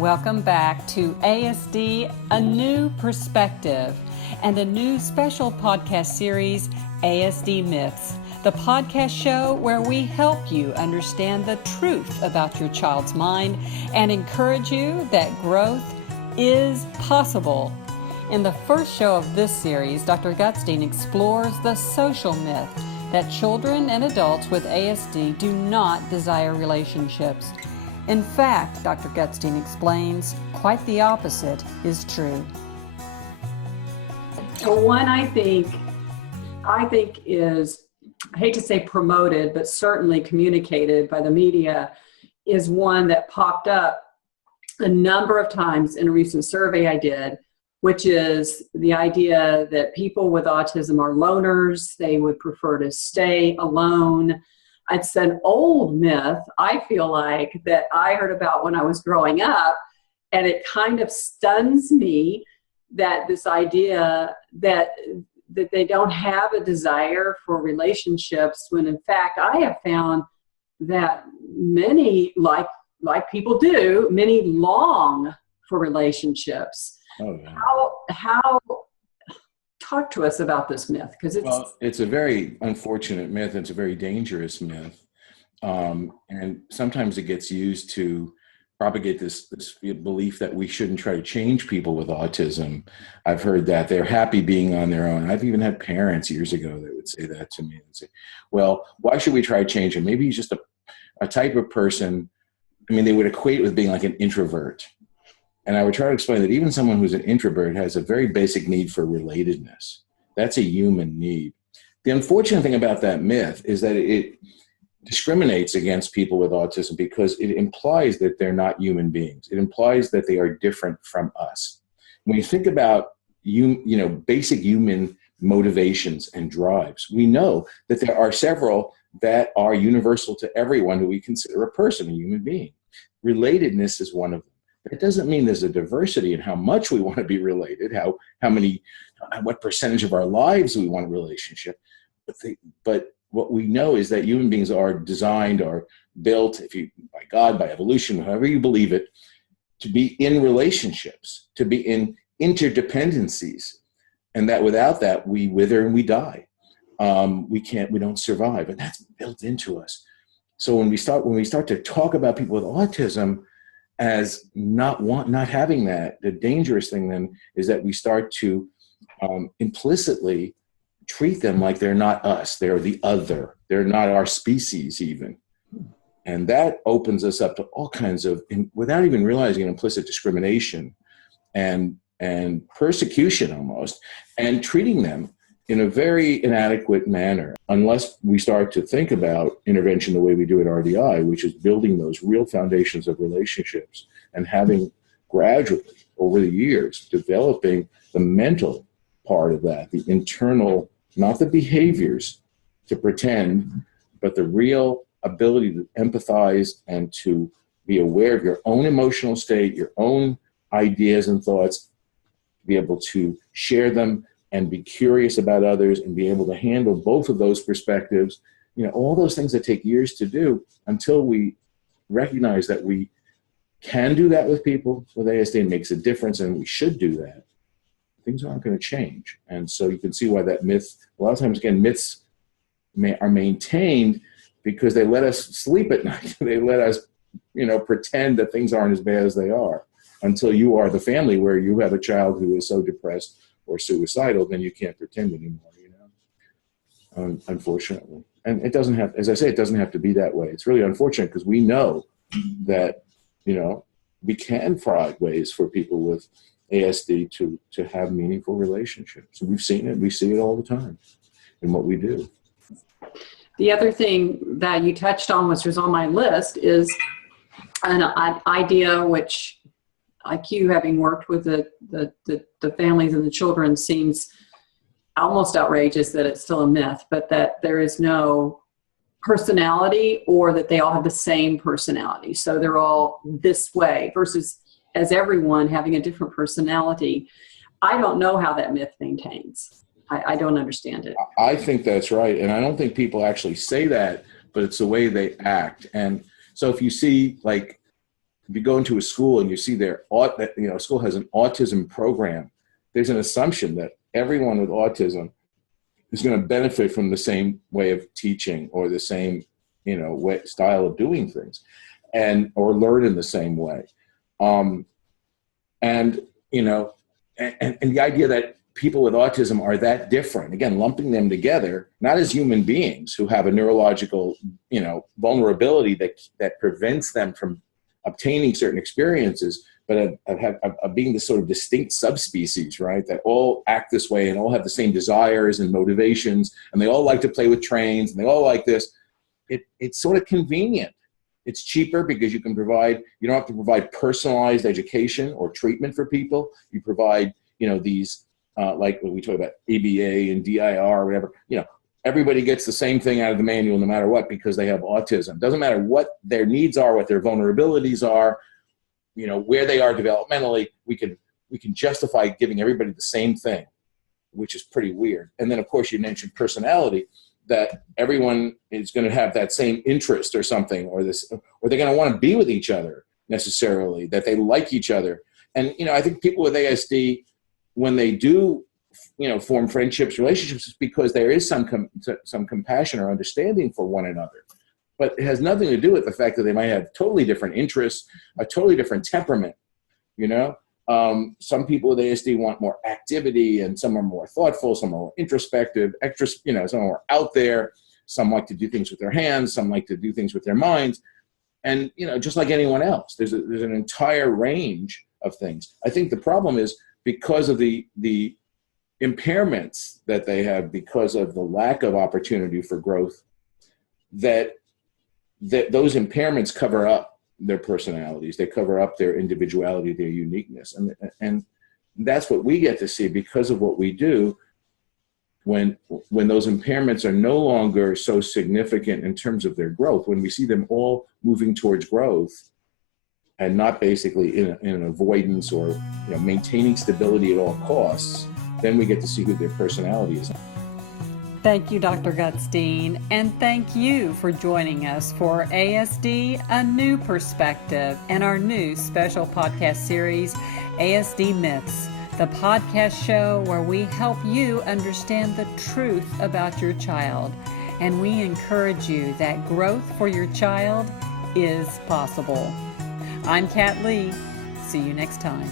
Welcome back to ASD, A New Perspective, and a new special podcast series, ASD Myths, the podcast show where we help you understand the truth about your child's mind and encourage you that growth is possible. In the first show of this series, Dr. Gutstein explores the social myth that children and adults with ASD do not desire relationships. In fact, Dr. Gutstein explains, quite the opposite is true. So one I think is, I hate to say promoted, but certainly communicated by the media, is one that popped up a number of times in a recent survey I did, which is the idea that people with autism are loners. They would prefer to stay alone. It's an old myth, I feel like, that I heard about when I was growing up, and it kind of stuns me that this idea that they don't have a desire for relationships, when in fact I have found that many, like people do, many long for relationships. Oh, yeah. How talk to us about this myth, because it's a very unfortunate myth. It's a very dangerous myth, and sometimes it gets used to propagate this belief that we shouldn't try to change people with autism. I've heard that they're happy being on their own. I've even had parents years ago that would say that to me and say, well, why should we try to change him? Maybe he's just a type of person. I mean, they would equate it with being like an introvert. And I would try to explain that even someone who's an introvert has a very basic need for relatedness. That's a human need. The unfortunate thing about that myth is that it discriminates against people with autism because it implies that they're not human beings. It implies that they are different from us. When you think about basic human motivations and drives, we know that there are several that are universal to everyone who we consider a person, a human being. Relatedness is one of them. It doesn't mean there's a diversity in how much we want to be related, what percentage of our lives we want a relationship. But what we know is that human beings are designed or built, by God, by evolution, however you believe it, to be in relationships, to be in interdependencies, and that without that we wither and we die. We don't survive, and that's built into us. So when we start to talk about people with autism as not having that, the dangerous thing then is that we start to implicitly treat them like they're not us, they're the other, they're not our species even. And that opens us up to all kinds of, without even realizing, implicit discrimination and persecution almost, and treating them in a very inadequate manner, unless we start to think about intervention the way we do at RDI, which is building those real foundations of relationships and having gradually over the years, developing the mental part of that, the internal, not the behaviors to pretend, but the real ability to empathize and to be aware of your own emotional state, your own ideas and thoughts, be able to share them and be curious about others and be able to handle both of those perspectives. All those things that take years to do, until we recognize that we can do that with people with ASD and makes a difference, and we should do that, things aren't going to change. And so you can see why that myth, a lot of times, again, myths are maintained because they let us sleep at night. They let us, pretend that things aren't as bad as they are, until you are the family where you have a child who is so depressed or suicidal, then you can't pretend anymore, unfortunately. And it doesn't have, as I say, it doesn't have to be that way. It's really unfortunate because we know that, we can find ways for people with ASD to have meaningful relationships. And we've seen it, we see it all the time in what we do. The other thing that you touched on, which was on my list, is an idea which, like you, having worked with the families and the children, seems almost outrageous that it's still a myth, but that there is no personality, or that they all have the same personality. So they're all this way, versus as everyone having a different personality. I don't know how that myth maintains. I don't understand it. I think that's right. And I don't think people actually say that, but it's the way they act. And so if you see, like, if you go into a school and you see a school has an autism program, there's an assumption that everyone with autism is going to benefit from the same way of teaching or the same, style of doing things, or learn in the same way. And the idea that people with autism are that different, again, lumping them together, not as human beings who have a neurological, vulnerability that prevents them from obtaining certain experiences, but of being this sort of distinct subspecies, right? That all act this way and all have the same desires and motivations, and they all like to play with trains, and they all like this. It's sort of convenient. It's cheaper because you don't have to provide personalized education or treatment for people. You provide, these, like when we talk about ABA and DIR or whatever, everybody gets the same thing out of the manual no matter what, because they have autism. Doesn't matter what their needs are, what their vulnerabilities are, where they are developmentally, we can justify giving everybody the same thing, which is pretty weird. And then of course you mentioned personality, that everyone is going to have that same interest or something, or they're going to want to be with each other necessarily, that they like each other. And, I think people with ASD, when they do, form friendships, relationships, it's because there is some compassion or understanding for one another. But it has nothing to do with the fact that they might have totally different interests, a totally different temperament, Some people with ASD want more activity, and some are more thoughtful, some are more introspective, some are more out there, some like to do things with their hands, some like to do things with their minds. And, just like anyone else, there's an entire range of things. I think the problem is because of the impairments that they have, because of the lack of opportunity for growth, that those impairments cover up their personalities, they cover up their individuality, their uniqueness. And that's what we get to see because of what we do. When those impairments are no longer so significant in terms of their growth, when we see them all moving towards growth and not basically in an avoidance or maintaining stability at all costs, then we get to see who their personality is. Thank you, Dr. Gutstein, and thank you for joining us for ASD, A New Perspective, and our new special podcast series, ASD Myths, the podcast show where we help you understand the truth about your child, and we encourage you that growth for your child is possible. I'm Kat Lee. See you next time.